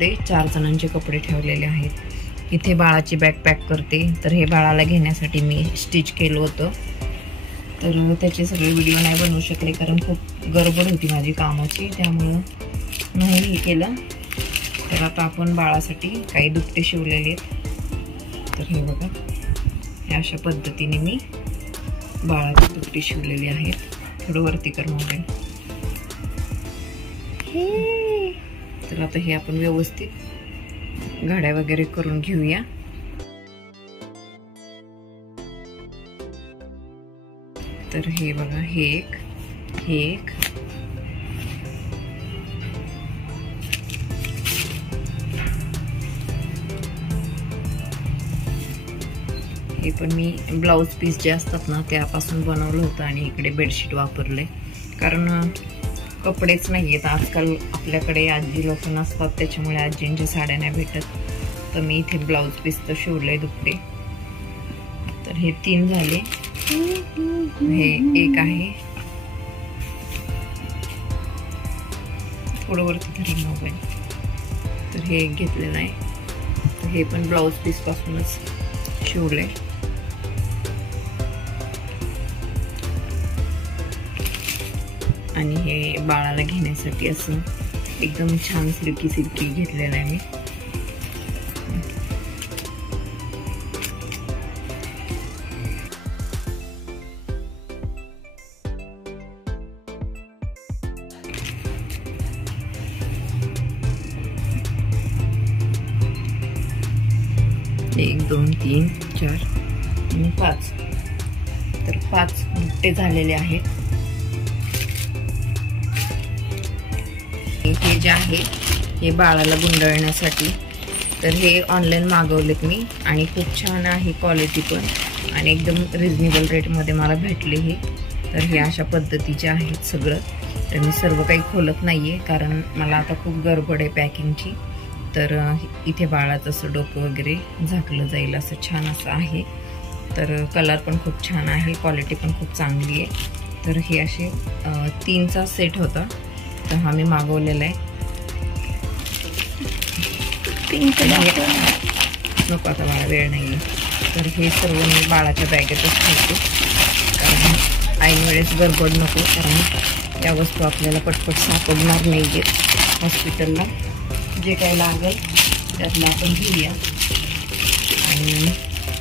मध्ये 4 जणांचे कपडे ठेवलेले आहेत। इथे बाळाची बॅग पॅक करते, तर हे बाळाला घेण्यासाठी मी स्टिच केलं होतं, तर त्याचे सगळे व्हिडिओ नाही बनवू शकले कारण खूप गडबड होती माझी कामाची, त्यामुळे नाही हे केलं। तर आता आपण बाळासाठी काही दुपटे शिवलेले आहेत। तर हे बघा, अशा पद्धतीने मी बाळाची दुपटी शिवलेली आहेत। थोडं वरती कर मोबाईल। तर आता हे आपण व्यवस्थित घड्या वगैरे करून घेऊया। तर हे बघा, हे एक हे पण मी ब्लाउज पीस जे असतात ना त्यापासून बनवलं होतं आणि इकडे बेडशीट वापरले, कारण कपडेच नाही आहेत आजकाल आपल्याकडे। आजी लोक नसतात त्याच्यामुळे आजींच्या साड्या नाही भेटत, तर मी इथे ब्लाउज पीस तर शिवले दुपटे। तर हे 3 झाले, हे एक आहे। थोडं वरती धरून मोबाईल। तर हे एक घेतलेलं आहे, तर हे पण ब्लाउज पीस पासूनच शिवले। आणि हे बाळाला घेण्यासाठी असं एकदम छान सिल्की घेतलेलं आहे मी। एक 2 3 4 आणि 5, तर 5 दुपटे झालेले आहेत। हे जे आहे हे बाळाला गुंडाळण्यासाठी, तर हे ऑनलाईन मागवलेत मी आणि खूप छान आहे क्वालिटी पण, आणि एकदम रिजनेबल रेटमध्ये मला भेटले हे। तर हे अशा पद्धतीचे आहेत सगळं। तर मी सर्व काही खोलत नाहीये कारण मला आता खूप गडबड आहे पॅकिंगची। तर इथे बाळाचं असं डोकं वगैरे झाकलं जाईल असं छान असं आहे। तर कलर पण खूप छान आहे, क्वालिटी पण खूप चांगली आहे। तर हे असे 3चा सेट होता, तर हा मी मागवलेला आहे। नको आता बाळा वेळ नाही, तर हे सर्व मी बाळाच्या बॅगेतच ठेवते कारण ऐन वेळेस गडबड नको, कारण या वस्तू आपल्याला पटपट सापडणार नाही आहेत हॉस्पिटलला। जे काही लागेल त्यातलं आपण घेऊया। आणि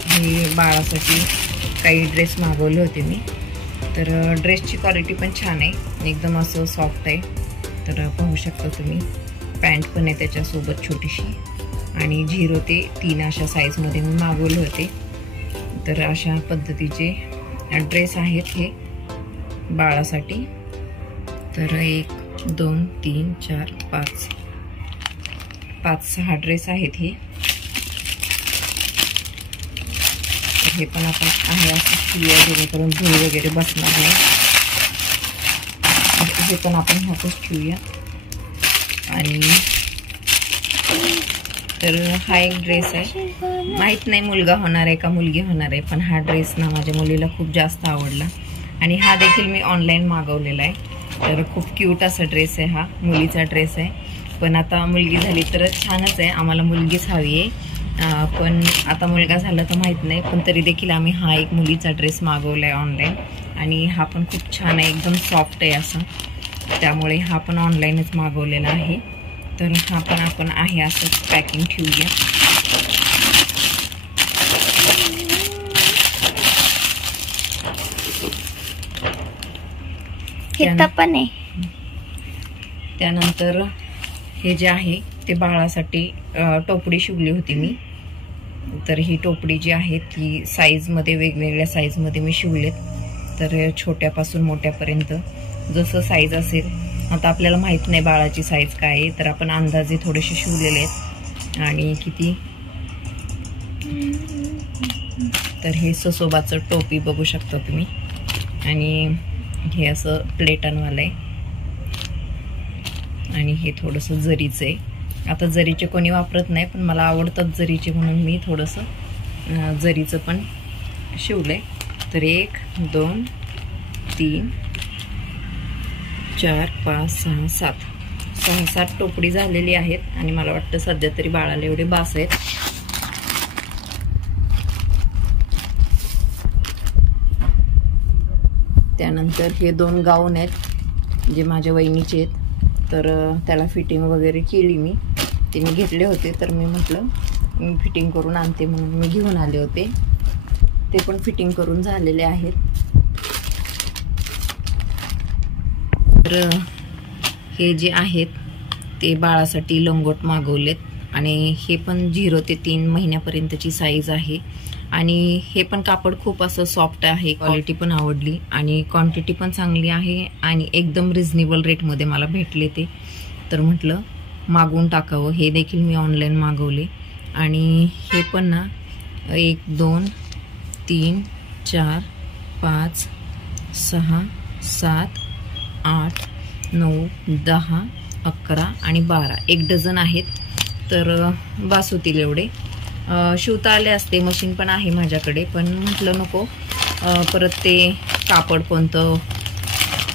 हे बाळासाठी काही ड्रेस मागवले होते मी, तर ड्रेसची क्वालिटी पण छान आहे, एकदम असं सॉफ्ट आहे। तर पाहू शकता तुम्ही, पॅन्ट पण आहे त्याच्यासोबत छोटीशी, आणि 0 ते 3 अशा साईजमध्ये मी मागवले होते। तर अशा पद्धतीचे ड्रेस आहेत हे बाळासाठी। तर 1 2 3 4 5 6 ड्रेस आहेत हे। हे पण आपण आहे असं शिवूया जेणेकरून धूळ वगैरे बसणार नाही। हे पण आपण ह्यातच ठेवूया। आणि तर हा एक ड्रेस आहे, माहित नाही मुलगा होणार आहे का मुलगी होणार आहे, पण हा ड्रेस ना माझ्या मुलीला खूप जास्त आवडला आणि हा देखील मी ऑनलाईन मागवलेला आहे। तर खूप क्यूट असा ड्रेस आहे, हा मुलीचा ड्रेस आहे, पण आता मुलगी झाली तर छानच आहे, आम्हाला मुलगीच हवी आहे। पण आता मुलगा झाला तर माहित नाही, पण तरी देखील आम्ही हा एक मुलीचा ड्रेस मागवलाय ऑनलाईन, आणि हा पण खूप छान आहे, एकदम सॉफ्ट आहे असं, त्यामुळे हा पण ऑनलाईनच मागवलेला आहे। तर हा पण आपण आहे असंच पॅकिंग ठेवूया। पण आहे। त्यानंतर हे जे आहे ते बाळासाठी टोपडी शिवली होती मी। तर ही टोपडी जी आहे ती साईजमध्ये वेगवेगळ्या साईजमध्ये मी शिवलेत, तर छोट्यापासून मोठ्यापर्यंत जसं साईज असेल। आता आपल्याला माहित नाही बाळाची साईज काय आहे, तर आपण अंदाजे थोडेसे शिवलेले आहेत। आणि किती, तर हे ससोबाचं टोपी बघू शकता तुम्ही, आणि हे असं प्लेटांवालं आहे, आणि हे थोडंसं जरीचं आहे। आता जरीचे कोणी वापरत नाही, पण मला आवडतात जरीचे म्हणून मी थोडंसं जरीचं पण शिवलंय। तर 1 2 3 4 5 6 7 6-7 टोपडी झालेली आहेत आणि मला वाटतं सध्या तरी बाळाला एवढे बास आहेत. त्यानंतर हे 2 गाऊन आहेत जे माझ्या वहिनीचे आहेत. तर त्याला फिटिंग वगैरे केली मी. ते मी घेतले होते तर मी म्हटलं मी फिटिंग करून आणते म्हणून मी घेऊन आले होते. ते पण फिटिंग करून झालेले आहेत. तर हे जे आहेत ते बाळासाठी लंगोट मागवलेत आणि हे पण 0 ते 3 महिन्यापर्यंतची साईज आहे. आणि हे पण कापड खूप असं सॉफ्ट आहे. क्वालिटी पण आवडली आणि क्वांटिटी पण चांगली आहे आणि एकदम रिझनेबल रेटमध्ये मला भेटले ते. तर म्हटलं मागवून टाकावं. हे देखील मी ऑनलाईन मागवले. आणि हे पण ना 1 2 3 4 5 6 7 8 9 10 11 आणि 12 1 डझन आहेत. तर बास होतील एवढे. शिवता आले असते. मशीन पण आहे माझ्याकडे पण म्हटलं नको परत ते कापड कोणतं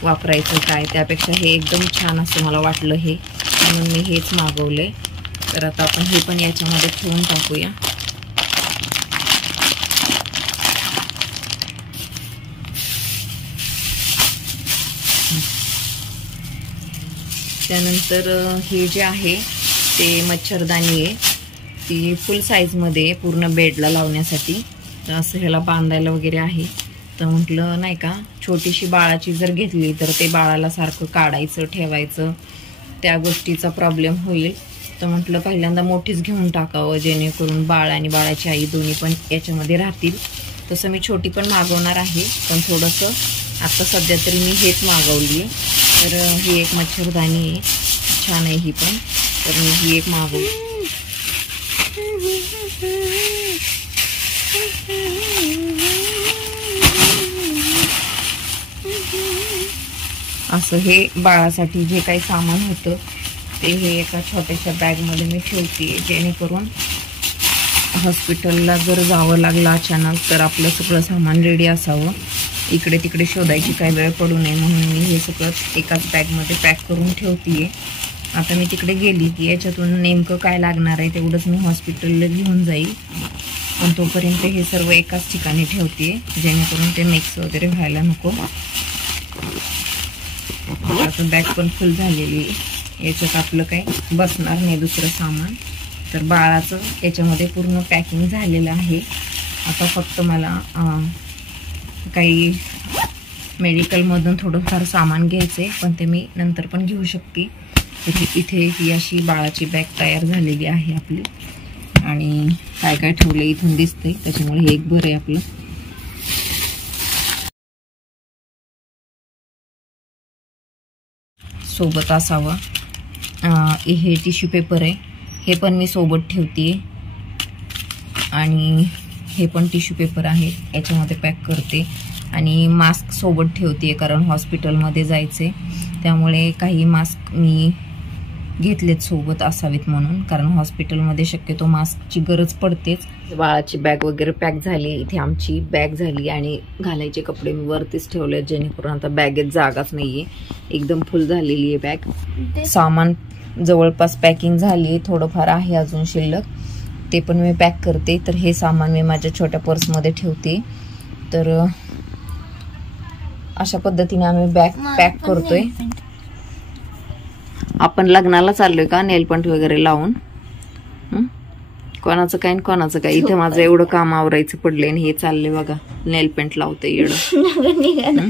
वापरायचं काय, त्यापेक्षा हे एकदम छान असं मला वाटलं हे, म्हणून मी हेच मागवले. तर आता आपण हे पण याच्यामध्ये ठेवून टाकूया. त्यानंतर हे जे आहे ते मच्छरदाणी आहे. ती फुल साईजमध्ये पूर्ण बेडला लावण्यासाठी. तर असं ह्याला बांधायला वगैरे आहे. तर म्हटलं नाही का छोटीशी बाळाची जर घेतली तर ते बाळाला सारखं काढायचं ठेवायचं त्या गोष्टीचा प्रॉब्लेम होईल. तर म्हटलं पहिल्यांदा मोठीच घेऊन टाकावं जेणेकरून बाळ आणि बाळाची आई दोन्ही पण याच्यामध्ये राहतील. तसं मी छोटी पण मागवणार आहे पण थोडंसं आता सध्या तरी मी हेच मागवली. तर ही एक मच्छरदाणी आहे, छान आहे ही पण. तर मी ही एक मागवली. असं हे बाळासाठी जे काही सामान होतं ते हे एका छोट्याशा बॅगमध्ये मी ठेवते जेणेकरून हॉस्पिटलला जर जावं लागलं अचानक तर आपलं सगळं सामान रेडी असावं. इकडे तिकडे शोधायची काही वेळ पडू नये म्हणून मी हे सगळं एकाच बॅगमध्ये पॅक करून ठेवते. आता मी तिकडे गेली की याच्यातून नेमकं काय लागणार आहे तेवढंच मी हॉस्पिटलला घेऊन जाईल. पण तोपर्यंत हे सर्व एकाच ठिकाणी ठेवते जेणेकरून ते मिक्स वगैरे व्हायला नको. आता बॅग पण फुल झालेली आहे. याच्यात आपलं काही बसणार नाही दुसरं सामान. तर बाळाचं याच्यामध्ये पूर्ण पॅकिंग झालेलं आहे. आता फक्त मला काही मेडिकलमधून थोडंफार सामान घ्यायचं आहे पण ते मी नंतर पण घेऊ शकते. इथे ही अशी बाळाची बॅग तयार झालेली आहे आपली. आणि काय काय ठेवलं इथून दिसते त्याच्यामुळे हे एक बरं आहे आपलं. सोबत असावा. हे टिश्यू पेपर आहे, हे पण मी सोबत ठेवते. आणि हे पण टिश्यू पेपर आहे, याच्यामध्ये पॅक करते. आणि मास्क सोबत ठेवते कारण हॉस्पिटलमध्ये जायचे त्यामुळे काही मास्क मी घेतलेत सोबत असावेत म्हणून, कारण हॉस्पिटलमध्ये शक्यतो मास्कची गरज पडतेच. बाळाची बॅग वगैरे पॅक झाली. इथे आमची बॅग झाली आणि घालायचे कपडे मी वरतीच ठेवले जेणेकरून आता बॅगेत जागाच नाहीये. एकदम फुल झालेली आहे बॅग. सामान जवळपास पॅकिंग झाली, थोडंफार आहे अजून शिल्लक, ते पण मी पॅक करते. तर हे सामान मी माझ्या छोट्या पर्समध्ये ठेवते. तर अशा पद्धतीने आम्ही बॅग पॅक करतोय. आपण लग्नाला चाललोय का नेलपंट वगैरे लावून? कोणाचं काय कोणाचं काय. इथे माझं एवढं काम आवरायचं पडले आणि हे चालले बघा नेलपेंट लावते एवढं.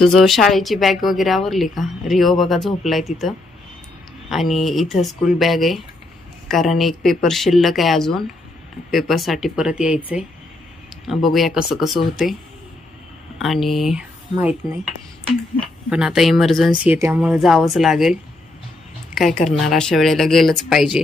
तुझं शाळेची बॅग वगैरे आवरली का? रिओ बघा झोपलाय तिथं. आणि इथं स्कूल बॅग आहे कारण एक पेपर शिल्लक आहे अजून, पेपरसाठी परत यायचंय. बघूया कसं कसं होते आणि माहित नाही पण आता इमर्जन्सी आहे त्यामुळे जावंच लागेल. काय करणार, अशा वेळेला गेलंच पाहिजे.